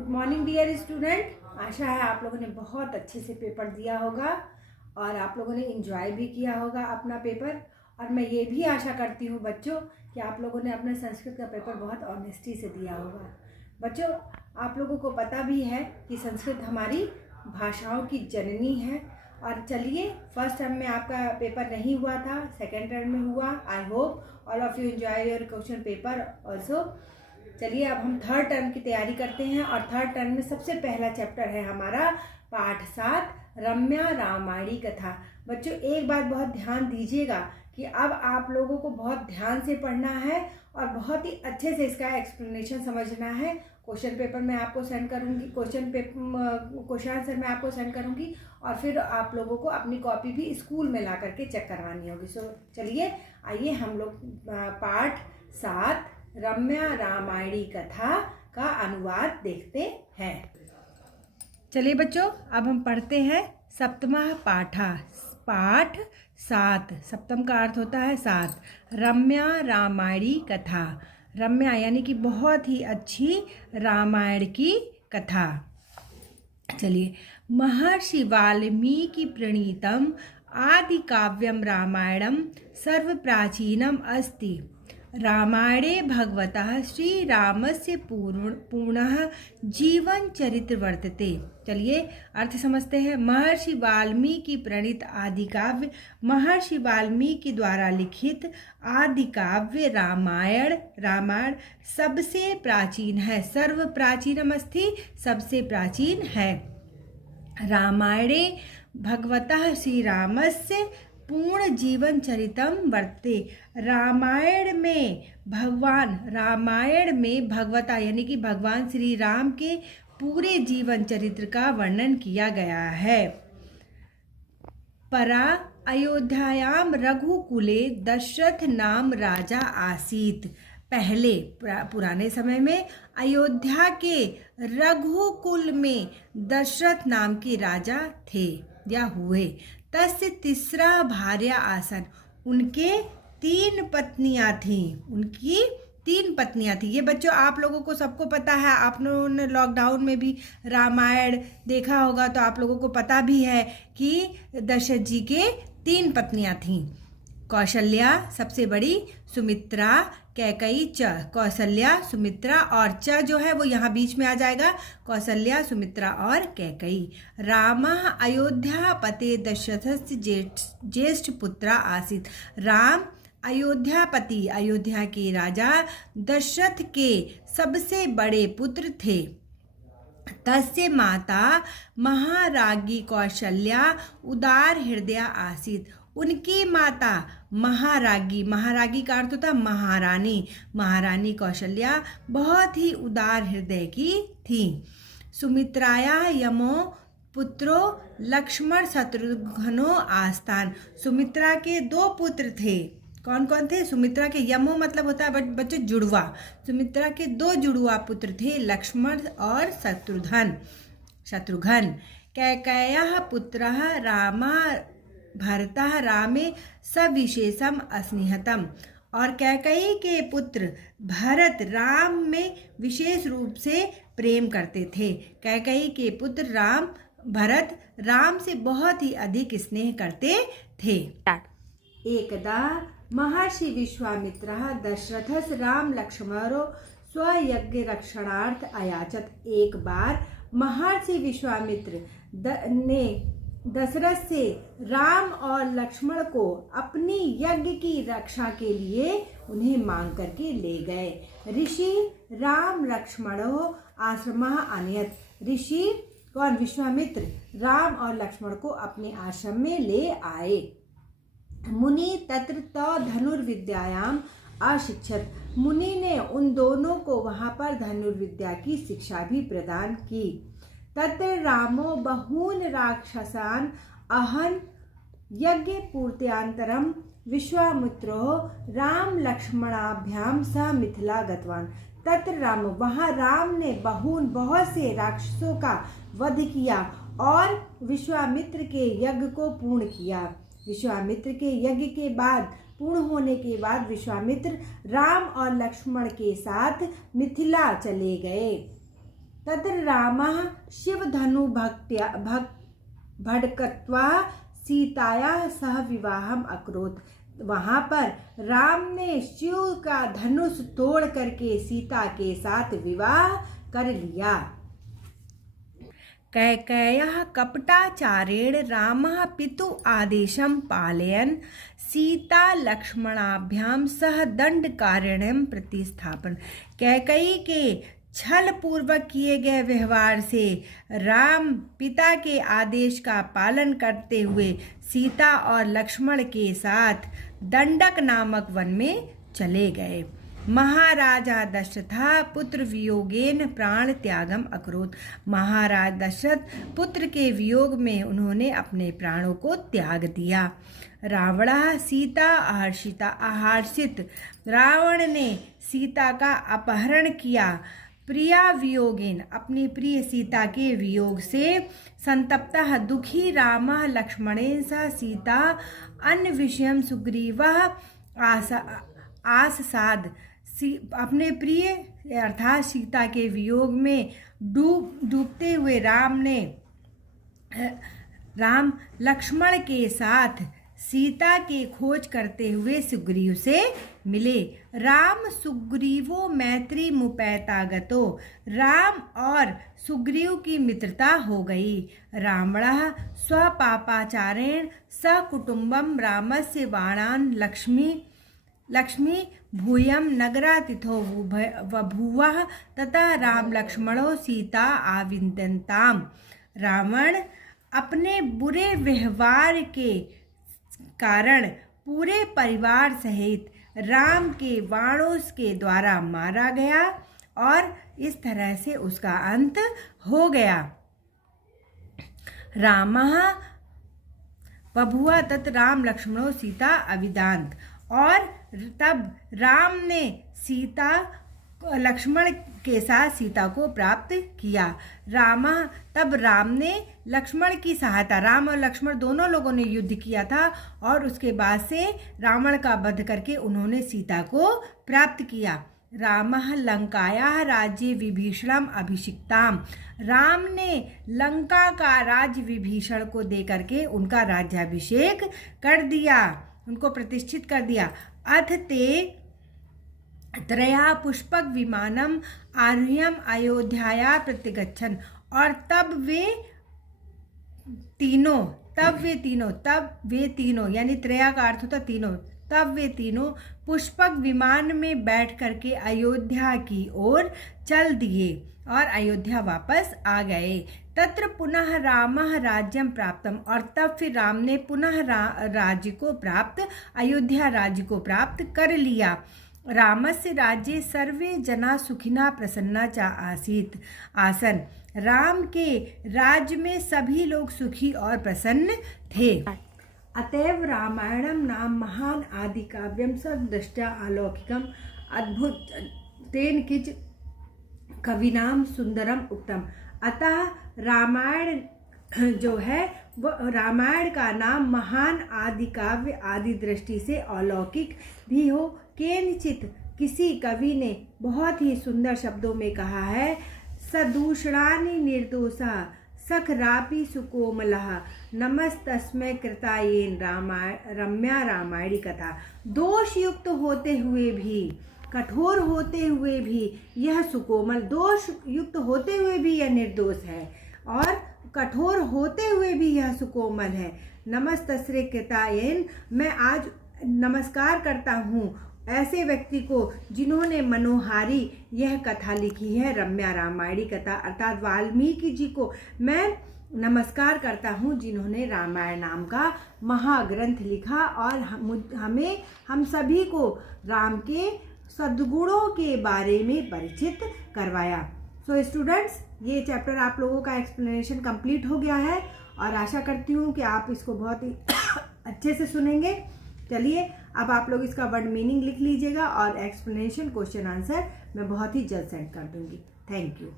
Good morning dear student. आशा है आप लोगों ने बहुत अच्छे से पेपर दिया होगा और आप लोगों ने एंजॉय भी किया होगा अपना पेपर। और मैं ये भी आशा करती हूँ बच्चों कि आप लोगों ने अपने संस्कृत का पेपर बहुत ऑनेस्टी से दिया होगा। बच्चों, आप लोगों को पता भी है कि संस्कृत हमारी भाषाओं की जननी है। और चलिए, फर्स्ट टर्म में आपका पेपर नहीं हुआ था, सेकेंड टर्म में हुआ। I hope all of you enjoy your question paper also. चलिए, अब हम थर्ड टर्म की तैयारी करते हैं और थर्ड टर्म में सबसे पहला चैप्टर है हमारा पाठ 7 रम्या रामायणी कथा। बच्चों, एक बात बहुत ध्यान दीजिएगा कि अब आप लोगों को बहुत ध्यान से पढ़ना है और बहुत ही अच्छे से इसका एक्सप्लेनेशन समझना है। क्वेश्चन पेपर मैं आपको सेंड करूंगी, क्वेश्चन आंसर मैं आपको सेंड करूंगी और फिर आप लोगों को अपनी कॉपी भी स्कूल में ला करके चेक करवानी होगी। सो चलिए, आइए हम लोग पाठ 7 रम्या रामायणी कथा का अनुवाद देखते हैं। चलिए बच्चों, अब हम पढ़ते हैं सप्तमः पाठा। पाठ 7, सप्तम का अर्थ होता है 7। रम्या रामायणी कथा। रम्या यानी कि बहुत ही अच्छी रामायण की कथा। चलिए, महर्षि वाल्मीकि प्रणीतम आदि काव्यम रामायणम सर्व प्राचीनम अस्ति। रामायणे भगवतः श्री रामस्य पूर्णः जीवन चरित्र वर्तते। चलिए अर्थ समझते हैं। महर्षि वाल्मीकि प्रणीत आदि काव्य, महर्षि वाल्मीकि द्वारा लिखित आदि काव्य रामायण सबसे प्राचीन है। सर्व प्राचीनम अस्ति, सबसे प्राचीन है। रामायणे भगवतः श्री रामस्य पूर्ण जीवन चरितम वर्तते। रामायण में भगवता यानी कि भगवान श्री राम के पूरे जीवन चरित्र का वर्णन किया गया है। परा अयोध्यायाम रघुकुले दशरथ नाम राजा आसीत। पहले पुराने समय में अयोध्या के रघुकुल में दशरथ नाम के राजा थे या हुए। तस्य तीसरा भार्या आसन। उनके 3 पत्नियां थीं। ये बच्चों आप लोगों को सबको पता है। आप लोगों ने लॉकडाउन में भी रामायण देखा होगा तो आप लोगों को पता भी है कि दशरथ जी के 3 पत्नियां थीं। कौशल्या सबसे बड़ी, सुमित्रा, कैकई, च। कौशल्या, सुमित्रा और च जो है वो यहाँ बीच में आ जाएगा। कौशल्या, सुमित्रा और कैकई। रामः अयोध्यापते दशरथस्य ज्येष्ठ पुत्रा आसीत्। राम अयोध्यापति, अयोध्या के राजा दशरथ के सबसे बड़े पुत्र थे। तस्य माता महाराज्ञी कौशल्या उदार हृदया आसीत्। उनकी माता महाराज्ञी का अर्थ होता महारानी कौशल्या बहुत ही उदार हृदय की थी। सुमित्राया यमो पुत्रो लक्ष्मण शत्रुघ्नो आस्तान। सुमित्रा के 2 पुत्र थे। कौन कौन थे? सुमित्रा के, यमो मतलब होता है बच्चे जुड़वा। सुमित्रा के 2 जुड़वा पुत्र थे, लक्ष्मण और शत्रुघ्न। कैकेयः पुत्रः रामा भरतः रामे सविशेषम अस्निहतम। और कैकेयी के पुत्र भरत राम में विशेष रूप से प्रेम करते थे। कैकेयी के पुत्र भरत राम से बहुत ही अधिक स्नेह करते थे। एकदा महर्षि विश्वामित्रः दशरथस्य राम लक्ष्मणो स्वयज्ञ रक्षणार्थ अयाचत। एक बार महर्षि विश्वामित्र ने दशरथ से राम और लक्ष्मण को अपनी यज्ञ की रक्षा के लिए उन्हें मांग करके ले गए। ऋषि राम लक्ष्मणो आश्रमः आनयत। ऋषि कौन? विश्वामित्र राम और लक्ष्मण को अपने आश्रम में ले आए। मुनि तत्र तो धनुर्विद्यायाम अशिक्षत। मुनि ने उन दोनों को वहां पर धनुर्विद्या की शिक्षा भी प्रदान की। तत्र रामो बहून राक्षसान् अहन यज्ञ पूर्त्यान्तरम विश्वामित्रो राम लक्ष्मणाभ्याम सह मिथिला गतवान। तत्र राम, वहाँ राम ने बहुत से राक्षसों का वध किया और विश्वामित्र के यज्ञ को पूर्ण किया। विश्वामित्र के यज्ञ के बाद पूर्ण होने के बाद विश्वामित्र राम और लक्ष्मण के साथ मिथिला चले गए। तत्र रामः शिवधनु भटकत्वा सीताया सह विवाहम अकरोत्। वहाँ पर राम ने शिव का धनुष तोड़ करके सीता के साथ विवाह कर लिया। कैकेयः कपटाचारेण रामः पितुः आदेशं पालयन् सीता लक्ष्मणाभ्यां सह दंडकारण्यं प्रतिस्थापन। कैकेयी के छल पूर्वक किए गए व्यवहार से राम पिता के आदेश का पालन करते हुए सीता और लक्ष्मण के साथ दंडक नामक वन में चले गए। महाराजा दशरथ पुत्र वियोगेन प्राण त्यागम अकरोत्। महाराज दशरथ पुत्र के वियोग में उन्होंने अपने प्राणों को त्याग दिया। रावणः सीता आहर्षित। रावण ने सीता का अपहरण किया। प्रिया वियोगेन, अपनी प्रिय सीता के वियोग से संतप्तः दुखी रामः लक्ष्मणेन सह सीता अन्य विषयम सुग्रीवः आसाद। अपने प्रिय अर्थात सीता के वियोग में डूबते हुए राम लक्ष्मण के साथ सीता के खोज करते हुए सुग्रीव से मिले। राम सुग्रीवो मैत्री मुपैतागतो। राम और सुग्रीव की मित्रता हो गई। रावणः स्वपापाचारेण सकुटुम्बं रामस्य बाणान् लक्ष्मी भूयं नगरातिथो बभूवः ततः राम लक्ष्मणो सीता आविन्दन्ताम्। रावण अपने बुरे व्यवहार के कारण पूरे परिवार सहित राम के बाणों के द्वारा मारा गया और इस तरह से उसका अंत हो गया। रामः बभूव तत् राम लक्ष्मणो सीता अविदान्त। और तब राम ने लक्ष्मण के साथ सीता को प्राप्त किया। तब राम ने लक्ष्मण की सहायता, राम और लक्ष्मण दोनों लोगों ने युद्ध किया था और उसके बाद से रावण का वध करके उन्होंने सीता को प्राप्त किया। रामः लंकायाः राज्ये विभीषणम् अभिषिक्ताम्। राम ने लंका का राज्य विभीषण को दे करके उनका राज्याभिषेक कर दिया, उनको प्रतिष्ठित कर दिया। अथ ते त्रया पुष्पक विमानम आरुह्यम अयोध्याया प्रतिगच्छन्। और तब वे तीनों यानी त्रया का अर्थ होता तीनों, तब वे तीनों पुष्पक विमान में बैठ करके अयोध्या की ओर चल दिए और अयोध्या वापस आ गए। तत्र पुनः रामः राज्यं प्राप्तम। और तब फिर राम ने पुनः राज्य को प्राप्त, अयोध्या राज्य को प्राप्त कर लिया। रामस्य राज्ये सर्वे जना सुखिना प्रसन्ना च आसन। राम के राज्य में सभी लोग सुखी और प्रसन्न थे। अतएव रामायणम नाम महान आदि काव्यम सर्वदृष्ट्या अलौकिकम अद्भुत तेन किच कविनाम सुंदरम उत्तम। अतः रामायण जो है वो रामायण का नाम महान आदि काव्य आदि दृष्टि से अलौकिक भी हो। केनचित किसी कवि ने बहुत ही सुंदर शब्दों में कहा है, सदूषणानि निर्दोषः सखरापि सुकोमलः नमस्तस्मै कृतायेन रम्या रामायणी कथा। दोष युक्त होते हुए भी, कठोर होते हुए भी यह सुकोमल, दोष युक्त होते हुए भी यह निर्दोष है और कठोर होते हुए भी यह सुकोमल है। नमस्तस्मै कृतायेन, मैं आज नमस्कार करता हूँ ऐसे व्यक्ति को जिन्होंने मनोहारी यह कथा लिखी है, रम्या रामायणी कथा, अर्थात वाल्मीकि जी को मैं नमस्कार करता हूँ जिन्होंने रामायण नाम का महाग्रंथ लिखा और हम सभी को राम के सद्गुणों के बारे में परिचित करवाया। सो स्टूडेंट्स, ये चैप्टर आप लोगों का एक्सप्लेनेशन कंप्लीट हो गया है और आशा करती हूँ कि आप इसको बहुत ही अच्छे से सुनेंगे। चलिए अब आप लोग इसका वर्ड मीनिंग लिख लीजिएगा और एक्सप्लेनेशन क्वेश्चन आंसर मैं बहुत ही जल्द सेंड कर दूंगी। Thank you.